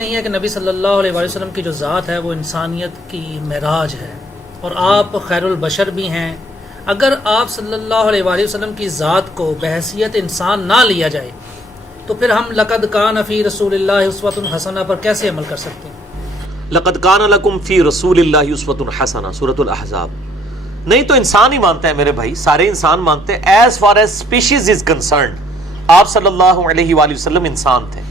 نہیں ہے کہ نبی صلی اللہ علیہ وآلہ وسلم کی جو ذات ہے وہ انسانیت کی معراج ہے، اور آپ خیر البشر بھی ہیں۔ اگر آپ صلی اللہ علیہ وآلہ وسلم کی ذات کو بحیثیت انسان نہ لیا جائے تو پھر ہم لقد کان فی رسول اللہ اسوۃ حسنہ پر کیسے عمل کر سکتے ہیں؟ لقد کان لکم فی رسول اللہ اسوۃ حسنہ، سورۃ الاحزاب۔ نہیں تو انسان ہی مانتے ہیں میرے بھائی، سارے انسان مانتے ہیں۔ As far as species is concerned آپ صلی اللہ علیہ وآلہ وسلم انسان تھے۔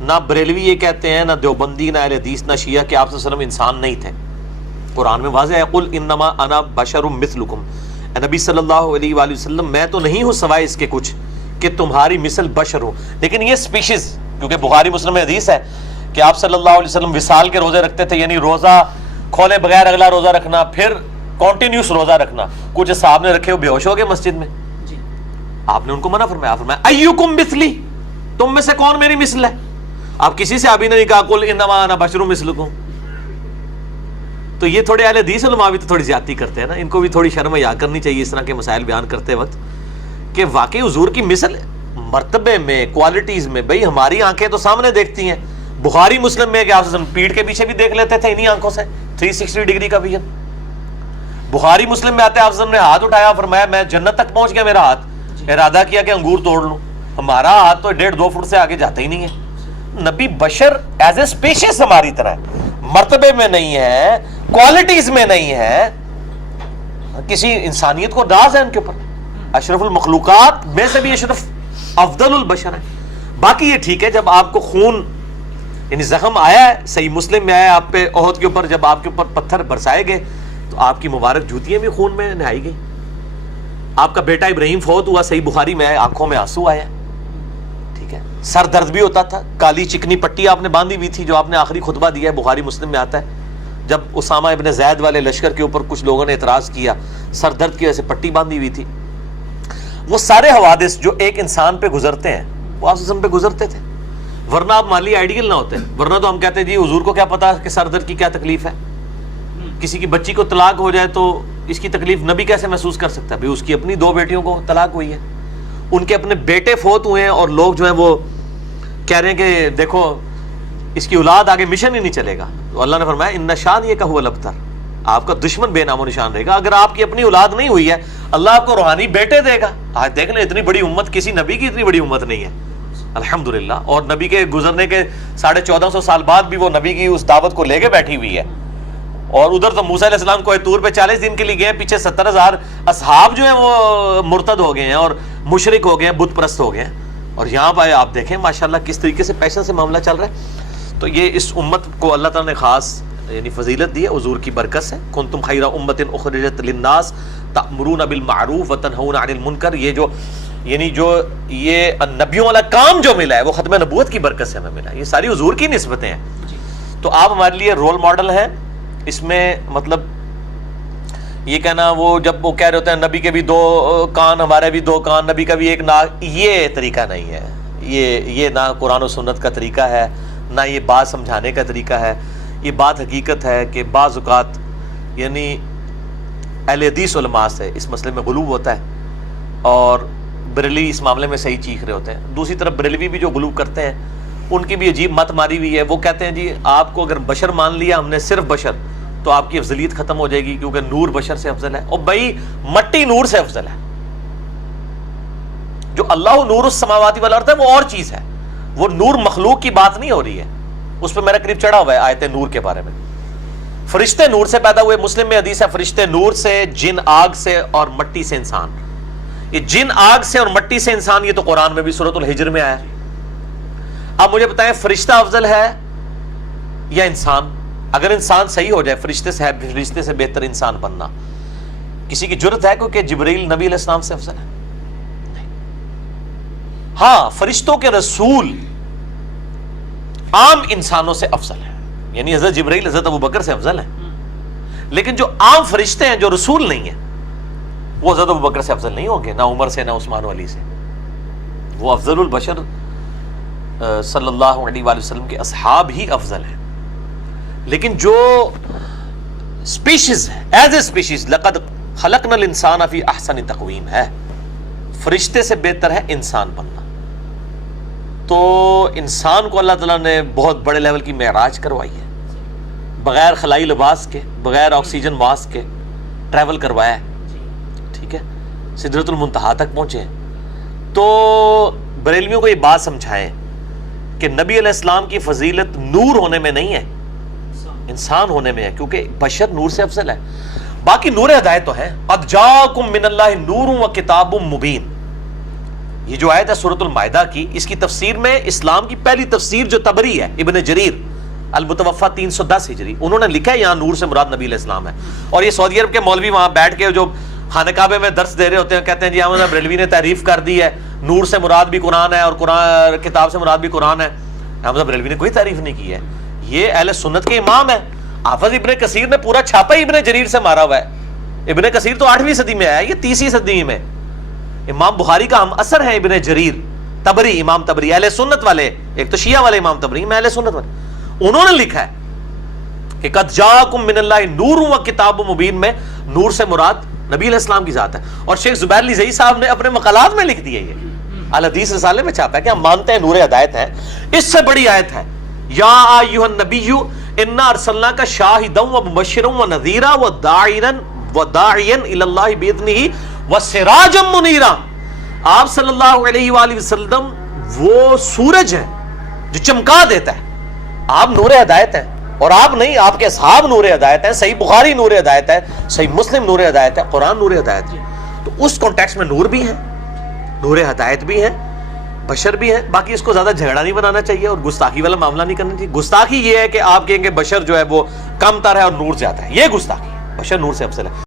نہ بریلوی یہ کہتے ہیں، نہ دیوبندی، نہ اہل حدیث، نہ شیعہ کہ آپ صلی اللہ علیہ وسلم انسان نہیں تھے۔ قرآن میں واضح ہے، قل انما انا بشر مثلکم، اے نبی صلی اللہ علیہ وآلہ وسلم میں تو نہیں ہوں سوائے اس کے کچھ کہ تمہاری مثل بشر ہوں۔ لیکن یہ اسپیشیز، کیونکہ بخاری مسلم میں حدیث ہے کہ آپ صلی اللہ علیہ وسلم وصال کے روزے رکھتے تھے، یعنی روزہ کھولے بغیر اگلا روزہ رکھنا، پھر کنٹینیوس روزہ رکھنا۔ کچھ صاحب نے رکھے وہ بے ہوش ہو گئے مسجد میں، آپ نے ان کو منع فرمایا، فرمایا ایکم مثلی، تم میں سے کون میری مثل ہے؟ آپ کسی سے ابھی نے نہیں کہا قل انما انا بشر مثلکم۔ تو یہ تھوڑے اہل حدیث علماء بھی تو تھوڑی زیادتی کرتے ہیں نا، ان کو بھی تھوڑی شرم حیا کرنی چاہیے اس طرح کے مسائل بیان کرتے وقت، کہ واقعی حضور کی مثل مرتبے میں، کوالٹیز میں، بھئی ہماری آنکھیں تو سامنے دیکھتی ہیں۔ بخاری مسلم میں کہ آپ پیٹھ کے پیچھے بھی دیکھ لیتے تھے انہی آنکھوں سے، 360 ڈگری کا ویژن۔ بخاری مسلم میں آتے ہیں، آپ نے ہاتھ اٹھایا، فرمایا میں جنت تک پہنچ گیا میرا ہاتھ، ارادہ کیا کہ انگور توڑ لوں۔ ہمارا ہاتھ تو 1.5-2 فٹ سے آگے جاتا ہی نہیں ہے۔ نبی بشر ایز اے اسپیشیز ہماری طرح ہے، مرتبے میں نہیں ہے، کوالٹیز میں نہیں ہے، کسی انسانیت کو ناز ہے ان کے اوپر، اشرف المخلوقات میں سے بھی اشرف، افضل البشر ہے۔ باقی یہ ٹھیک ہے، جب آپ کو خون یعنی زخم آیا ہے، صحیح مسلم میں آیا آپ پہ احد کے اوپر، جب آپ کے اوپر پتھر برسائے گئے تو آپ کی مبارک جوتیاں بھی خون میں نہائی گئی۔ آپ کا بیٹا ابراہیم فوت ہوا، صحیح بخاری میں آیا، آنکھوں میں آنسو آیا، سر درد بھی ہوتا تھا، کالی چکنی پٹی آپ نے باندھی ہوئی تھی، جو آپ نے آخری خطبہ دیا ہے بخاری مسلم میں آتا ہے، جب اسامہ ابن زید والے لشکر کے اوپر کچھ لوگوں نے اعتراض کیا، سر درد کی وجہ سے پٹی باندھی ہوئی تھی۔ وہ سارے حوادث جو ایک انسان پہ گزرتے ہیں وہ آپ پہ گزرتے تھے، ورنہ آپ مالی آئیڈیل نہ ہوتے، ورنہ تو ہم کہتے ہیں جی حضور کو کیا پتا کہ سر درد کی کیا تکلیف ہے، کسی کی بچی کو طلاق ہو جائے تو اس کی تکلیف نبی کیسے محسوس کر سکتا ہے؟ اس کی اپنی 2 بیٹیوں کو طلاق ہوئی ہے، ان کے اپنے بیٹے فوت ہوئے ہیں، اور لوگ جو ہیں وہ کہہ رہے ہیں کہ دیکھو اس کی اولاد آگے مشن ہی نہیں چلے گا۔ تو اللہ نے فرمایا ان نشان یہ کہ هو الابتر، آپ کا دشمن بے نام و نشان رہے گا۔ اگر آپ کی اپنی اولاد نہیں ہوئی ہے، اللہ آپ کو روحانی بیٹے دے گا۔ آج دیکھ لیں اتنی بڑی امت، کسی نبی کی اتنی بڑی امت نہیں ہے الحمدللہ، اور نبی کے گزرنے کے 1450 سال بعد بھی وہ نبی کی اس دعوت کو لے کے بیٹھی ہوئی ہے۔ اور ادھر تو موسیٰ علیہ السلام کو طور پہ 40 دن کے لیے گئے، پیچھے 70,000 اصحاب جو ہیں وہ مرتد ہو گئے ہیں اور مشرک ہو گئے ہیں، بت پرست ہو گئے ہیں، اور یہاں پہ آپ دیکھیں ماشاءاللہ کس طریقے سے پیشن سے معاملہ چل رہا ہے۔ تو یہ اس امت کو اللہ تعالیٰ نے خاص یعنی فضیلت دی ہے، حضور کی برکت سے۔ کنتم خیر امت اخرجت للناس تأمرون بالمعروف وتنہون عن المنکر، یہ جو یعنی جو یہ نبیوں والا کام جو ملا ہے وہ ختم نبوت کی برکت سے ہمیں ملا ہے، یہ ساری حضور کی نسبتیں ہیں۔ تو آپ ہمارے لیے رول ماڈل ہیں۔ اس میں مطلب یہ کہنا، وہ جب وہ کہہ رہے ہوتے ہیں نبی کے بھی 2 کان، ہمارے بھی 2 کان، نبی کا بھی 1 ناک، یہ طریقہ نہیں ہے، یہ نہ قرآن و سنت کا طریقہ ہے، نہ یہ بات سمجھانے کا طریقہ ہے۔ یہ بات حقیقت ہے کہ بعض اوقات یعنی اہل حدیث علماء سے اس مسئلے میں غلو ہوتا ہے، اور بریلوی اس معاملے میں صحیح چیخ رہے ہوتے ہیں۔ دوسری طرف بریلوی بھی جو غلو کرتے ہیں ان کی بھی عجیب مت ماری ہوئی ہے، وہ کہتے ہیں جی آپ کو اگر بشر مان لیا ہم نے، صرف بشر، تو آپ کی افضلیت ختم ہو جائے گی، کیونکہ نور بشر سے افضل ہے۔ اور بھائی مٹی نور سے افضل ہے، جو اللہ نور السماوات والارض ہے وہ اور چیز ہے، وہ نور مخلوق کی بات نہیں ہو رہی ہے، اس پہ میرا قریب چڑھا ہوا ہے آیت نور کے بارے میں۔ فرشتے نور سے پیدا ہوئے، مسلم میں حدیث ہے فرشتے نور سے، جن آگ سے، اور مٹی سے انسان۔ یہ جن آگ سے اور مٹی سے انسان، یہ تو قرآن میں بھی سورۃ الحجر میں آیا ہے۔ اب مجھے بتائیں فرشتہ افضل ہے یا انسان؟ اگر انسان صحیح ہو جائے، فرشتے سے بہتر انسان بننا کسی کی جرت ہے کہ جبرائیل نبی علیہ السلام سے افضل ہے؟ نہیں۔ ہاں فرشتوں کے رسول عام انسانوں سے افضل ہے، یعنی حضرت جبرائیل حضرت ابوبکر سے افضل ہے، لیکن جو عام فرشتے ہیں جو رسول نہیں ہیں وہ حضرت ابوبکر سے افضل نہیں ہوں گے، نہ عمر سے، نہ عثمان و علی سے۔ وہ افضل البشر صلی اللہ علیہ وآلہ وسلم کے اصحاب ہی افضل ہیں۔ لیکن جو اسپیشیز ہے، ایز اے اسپیشیز لقد خلقنا الانسان فی احسن تقویم ہے، فرشتے سے بہتر ہے انسان بننا۔ تو انسان کو اللہ تعالیٰ نے بہت بڑے لیول کی معراج کروائی ہے، بغیر خلائی لباس کے، بغیر آکسیجن ماسک کے ٹریول کروایا ہے، ٹھیک ہے، سدرۃ المنتہا تک پہنچے ہیں۔ تو بریلویوں کو یہ بات سمجھائیں کہ نبی علیہ السلام کی فضیلت نور ہونے میں نہیں ہے، انسان ہونے میں ہے، کیونکہ بشر نور سے افضل ہے۔ باقی نور ہدایت تو ہے، قد جاءکم من اللہ نور و کتاب مبین، یہ جو آیت ہے سورۃ المائدہ کی، اس کی تفسیر میں اسلام کی پہلی تفسیر جو طبری ہے، ابن جریر المتوفی 310 ہجری، انہوں نے لکھا ہے یہاں نور سے مراد نبی علیہ السلام ہے۔ اور یہ سعودی عرب کے مولوی وہاں بیٹھ کے جو خانہ کعبے میں درس دے رہے ہوتے ہیں، کہتے ہیں جی احمد بریلوی نے تعریف کر دی ہے، نور سے مراد بھی قرآن ہے اور قرآن کتاب سے مراد بھی قرآن ہے۔ احمد بریلوی نے کوئی تعریف نہیں کی ہے، یہ اہل سنت کے امام ہے۔ حافظ ابن کثیر نے پورا چھاپا ہی ابن جریر سے مارا ہوا ہے۔ ابن کثیر تو 8ویں صدی میں آیا، یہ 30ویں صدی میں۔ امام بخاری کا ہم اثر ہے ابن جریر طبری، امام طبری، اہل سنت والے، ایک تو شیعہ والے امام طبری، میں اہل سنت والے، انہوں نے لکھا ہے کہ قد جاءکم من اللہ نور و کتاب مبین میں نور سے مراد نبی علیہ السلام کی ذات ہے۔ اور شیخ زبیر علی زئی صاحب نے اپنے مقالات میں لکھ دیا، یہ الحدیث رسالے میں چھاپا ہے کہ ہم مانتے ہیں نور ہدایت ہے۔ اس سے بڑی آیت ہے یا ایھا النبی انا ارسلناک شاہدا ومبشرا ونذیرا وداعیا الی اللہ باذنہ وسراجا منیرا۔ آپ صلی اللہ علیہ وآلہ وسلم وہ سورج ہے جو چمکا دیتا ہے، آپ نور ہدایت ہیں، اور آپ نہیں، آپ کے اصحاب نور ہدایت ہیں، صحیح بخاری نور ہدایت ہے، صحیح مسلم نور ہدایت ہے، قرآن نور ہدایت ہے۔ تو اس کانٹیکس میں نور بھی ہے، نور ہدایت بھی ہے، بشر بھی ہے۔ باقی اس کو زیادہ جھگڑا نہیں بنانا چاہیے اور گستاخی والا معاملہ نہیں کرنا چاہیے۔ گستاخی یہ ہے کہ آپ کہیں گے بشر جو ہے وہ کم تر ہے اور نور زیادہ ہے، یہ گستاخی ہے، بشر نور سے افضل ہے۔